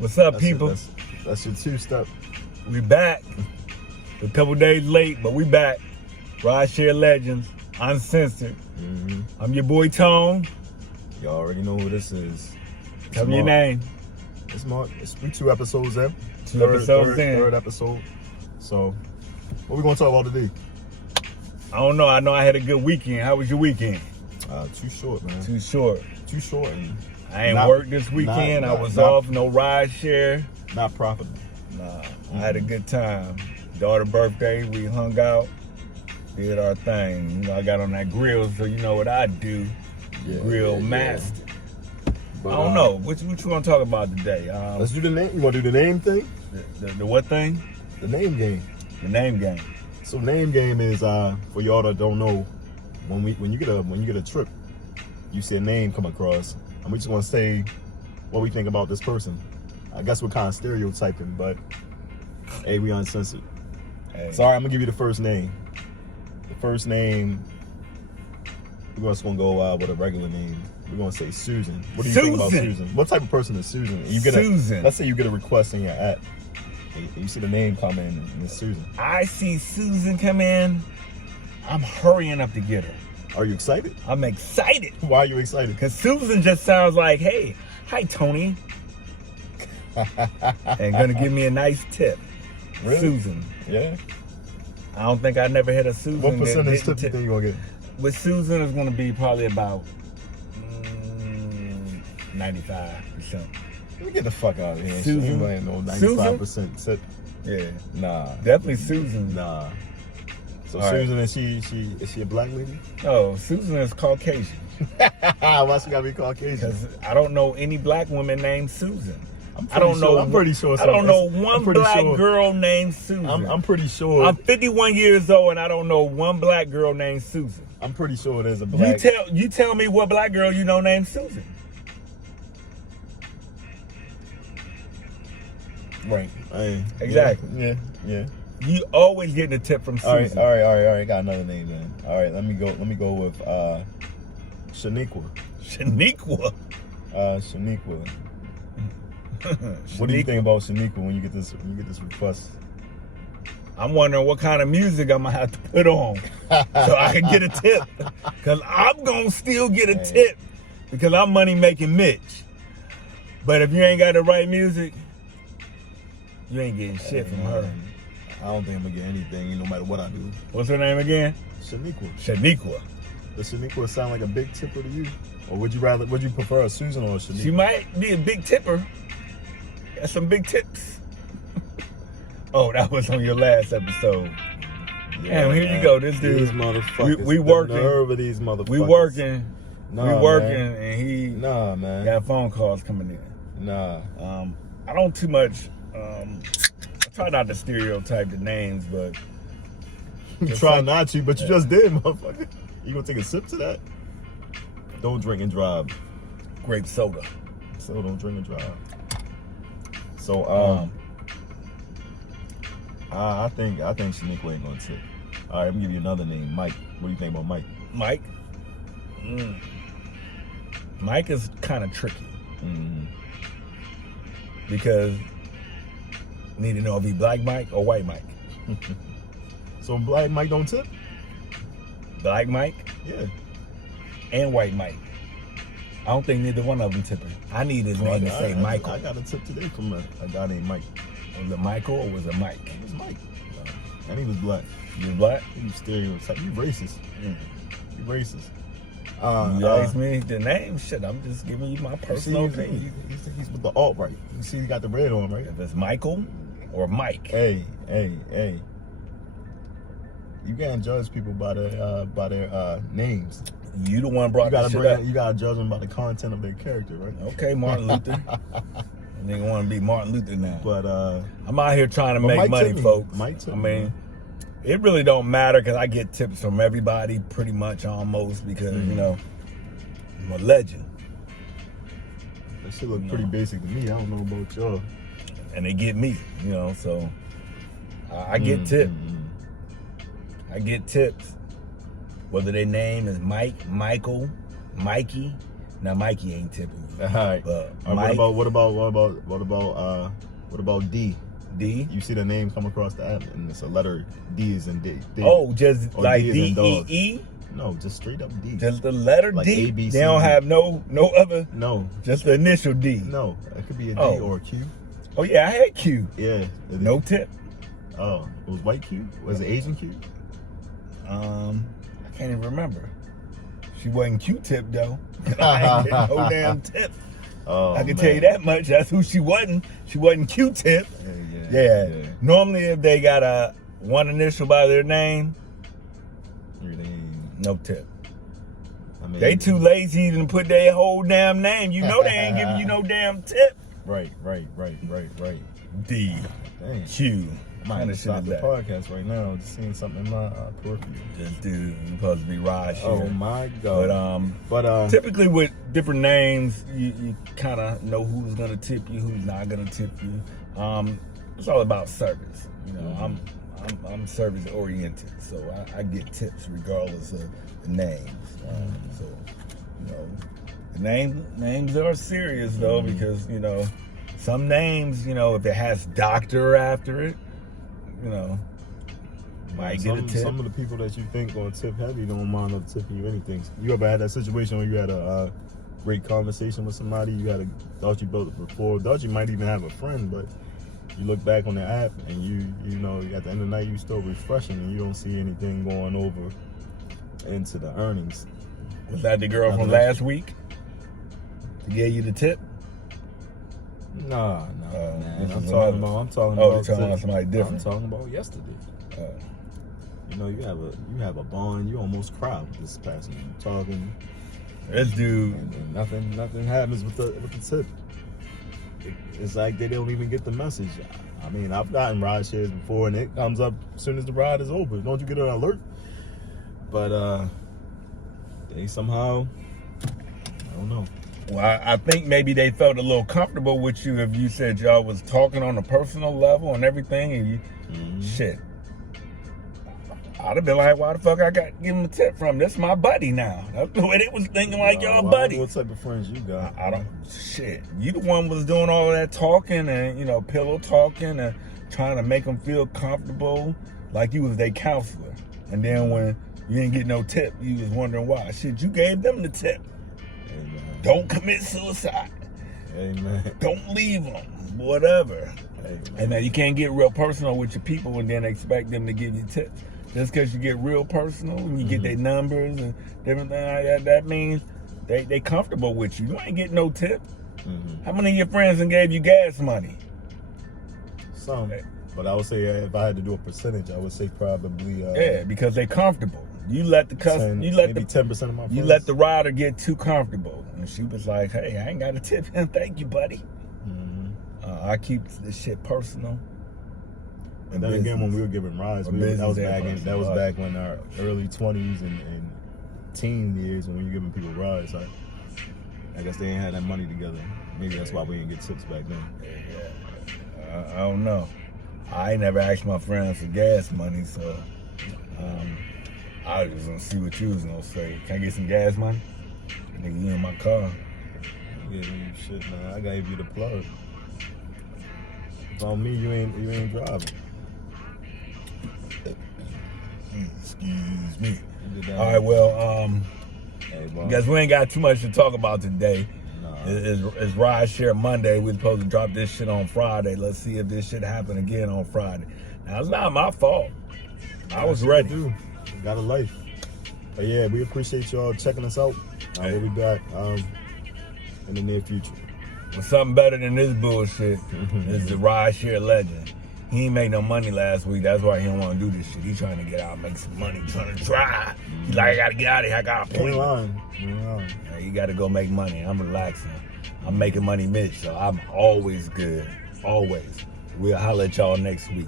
What's up, people? That's your two-step. We back. A couple days late, but we back. Rideshare Legends, Uncensored. Mm-hmm. I'm your boy Tone. Y'all already know who this is. Tell me your name. It's Mark. We 2 episodes in. Third episode. So, what we gonna talk about today? I don't know. I know I had a good weekend. How was your weekend? Too short, man. Too short. Too short. And I ain't worked this weekend. I was off. No rideshare. Not profitable. Nah. I had a good time. Daughter's birthday. We hung out. Did our thing. You know, I got on that grill, so you know what I do. Grill master. But, I don't know. What you want to talk about today? Let's do the name. You want to do the name thing? The what thing? The name game. The name game. So name game is for y'all that don't know, when you get a trip, you see a name come across, and we just want to say what we think about this person. I guess we're kind of stereotyping, but hey, we uncensored. Hey. Sorry, I'm gonna give you the first name. The first name, we're just gonna go with a regular name. We're gonna say Susan. What do you think about Susan? What type of person is Susan? Susan. Let's say you get a request in your app. You see the name come in, and it's Susan. I see Susan come in. I'm hurrying up to get her. Are you excited? I'm excited. Why are you excited? Because Susan just sounds like, hey, hi, Tony. And gonna give me a nice tip. Really? Susan. Yeah. I don't think I never had a Susan. What percentage tip do you think you're gonna get? With Susan, it's gonna be probably about 95%. Let me get the fuck out of here. Susan? Ain't no 95% tip. Yeah. Nah. Definitely Susan. Nah. So all Susan, right. Is she a black lady? No, Susan is Caucasian. Why she gotta be Caucasian? Because I don't know any black woman named Susan. I'm pretty sure. I don't know one black girl named Susan. I'm pretty sure. I'm 51 years old and I don't know one black girl named Susan. I'm pretty sure there's a black. You tell me what black girl you know named Susan. Right. Exactly. Yeah. You always getting a tip from Susan. All right. Got another name then. All right, let me go with Shaniqua. Shaniqua. Shaniqua. What do you think about Shaniqua when you get this request? I'm wondering what kind of music I'm gonna have to put on so I can get a tip. Cause I'm gonna still get a tip because I'm money making Mitch. But if you ain't got the right music, you ain't getting shit from her. I don't think I'm gonna get anything, no matter what I do. What's her name again? Shaniqua. Does Shaniqua sound like a big tipper to you? Or would you prefer a Susan or a Shaniqua? She might be a big tipper. Got some big tips. Oh, that was on your last episode. Yeah, damn, here you go. This dude. These motherfuckers. We working. The nerve of these motherfuckers. We working. Man. And he man. got phone calls coming in. Nah. I don't too much. I try not to stereotype the names, but you try not to, but you just did, motherfucker. You gonna take a sip to that? Don't drink and drive. Grape soda. So don't drink and drive. So I think Shaniqua ain't gonna tip. All right, I'm gonna give you another name, Mike. What do you think about Mike? Mike. Mike is kind of tricky. Because need to know if he black Mike or white Mike. So black Mike don't tip? Black Mike? Yeah. And white Mike. I don't think neither one of them tipping. I need his name to say Michael. I got a tip today from a guy named Mike. Was it Michael or was it Mike? It was Mike. And he was black. You was black? He was stereotype. You racist. You racist. You asked me the name? Shit, I'm just giving you my personal opinion. He's with the alt-right. You see he got the red on, right? If it's Michael or Mike. Hey. You can't judge people by their names. You the one brought that shit up. You gotta judge them by the content of their character, right? Okay, Martin Luther. Nigga want to be Martin Luther now. But I'm out here trying to make money, folks. I mean, it really don't matter because I get tips from everybody pretty much almost because, you know, I'm a legend. That shit look pretty basic to me. I don't know about y'all. And they get me, you know, so I get tips. I get tips. Whether their name is Mike, Michael, Mikey, Now Mikey ain't tipping you. All right. But What about D? D? You see the name come across the app, and it's a letter D is in D. Oh, just or like D is in dog. D-E-E? No, just straight up D. Just the letter like D? A, B, C, they don't D. have no other? No. Just the initial D? No, it could be a D Oh. or a Q. Oh yeah, I had Q. Yeah. No tip. Oh, it was white Q? Was it Asian Q? I can't even remember. She wasn't Q-tip though. I ain't getting no damn tip. Oh, I can man. tell you that much. That's who she wasn't. She wasn't Q-tip. Yeah. Normally, if they got a one initial by their name, no tip. I mean, they too lazy to put their whole damn name. You know they ain't giving you no damn tip. Right. D. Dang. Q. I might have to stop the podcast right now. Just seeing something in my peripheral. This dude supposed to be ride share. Oh my god. But typically with different names, you kind of know who's gonna tip you, who's not gonna tip you. It's all about service. You know, I'm service oriented, so I get tips regardless of the names. So you know, the names are serious though, because you know some names, you know, if it has doctor after it, you know, might get a tip. Some of the people that you think gonna tip heavy don't mind up tipping you anything. You ever had that situation where you had a great conversation with somebody, thought you built a rapport, thought you might even have a friend, but you look back on the app and you know at the end of the night you still refreshing and you don't see anything going over into the earnings. Was that the girl from last week? She gave you the tip? Nah, man. I'm talking about somebody different. I'm talking about yesterday. You know, you have a bond. You almost cry with this person. You talking. This dude. And nothing happens with the tip. It's like they don't even get the message. I mean, I've gotten ride shares before, and it comes up as soon as the ride is over. Don't you get an alert? But they somehow, I don't know. Well, I think maybe they felt a little comfortable with you if you said y'all was talking on a personal level and everything, and you, shit. I'd have been like, why the fuck I got to give him a tip from? That's my buddy now. That's the way they was thinking, like y'all buddy. What type of friends you got? I don't, shit. You the one was doing all of that talking and, you know, pillow talking and trying to make them feel comfortable, like you was their counselor. And then when you didn't get no tip, you was wondering why. Shit, you gave them the tip. Amen. Don't commit suicide. Amen. Don't leave them. Whatever. Amen. And now you can't get real personal with your people and then expect them to give you tips. Just because you get real personal and you get their numbers and different things like that, that means they comfortable with you. You ain't getting no tip. How many of your friends done gave you gas money? Some. But I would say if I had to do a percentage, I would say probably yeah, because they comfortable. You let the maybe 10% of my friends. You let the rider get too comfortable, and she was like, "Hey, I ain't got to tip him. Thank you, buddy." I keep this shit personal. And then again, when we were giving rides, that was back when our early 20s and teen years when we were giving people rides. I guess they ain't had that money together. Maybe that's why we didn't get tips back then. I don't know. I ain't never asked my friends for gas money, so I was just gonna see what you was gonna say. Can I get some gas money? Nigga, you in my car. Yeah, shit, man. I gave you the plug. It's on me. You ain't driving. Excuse me. All right, well, guys, we ain't got too much to talk about today. It's Ride Share Monday. We're supposed to drop this shit on Friday. Let's see if this shit happen again on Friday. Now, it's not my fault. I was ready. Got a life. But yeah, we appreciate y'all checking us out. We'll be back in the near future. Well, something better than this bullshit is the Ride Share legend. He ain't made no money last week. That's why he don't want to do this shit. He trying to get out and make some money, trying to drive. He's like, I got to get out of here. I got a point. You got to go make money. I'm relaxing. I'm making money, Mitch, so I'm always good. Always. We'll holler at y'all next week.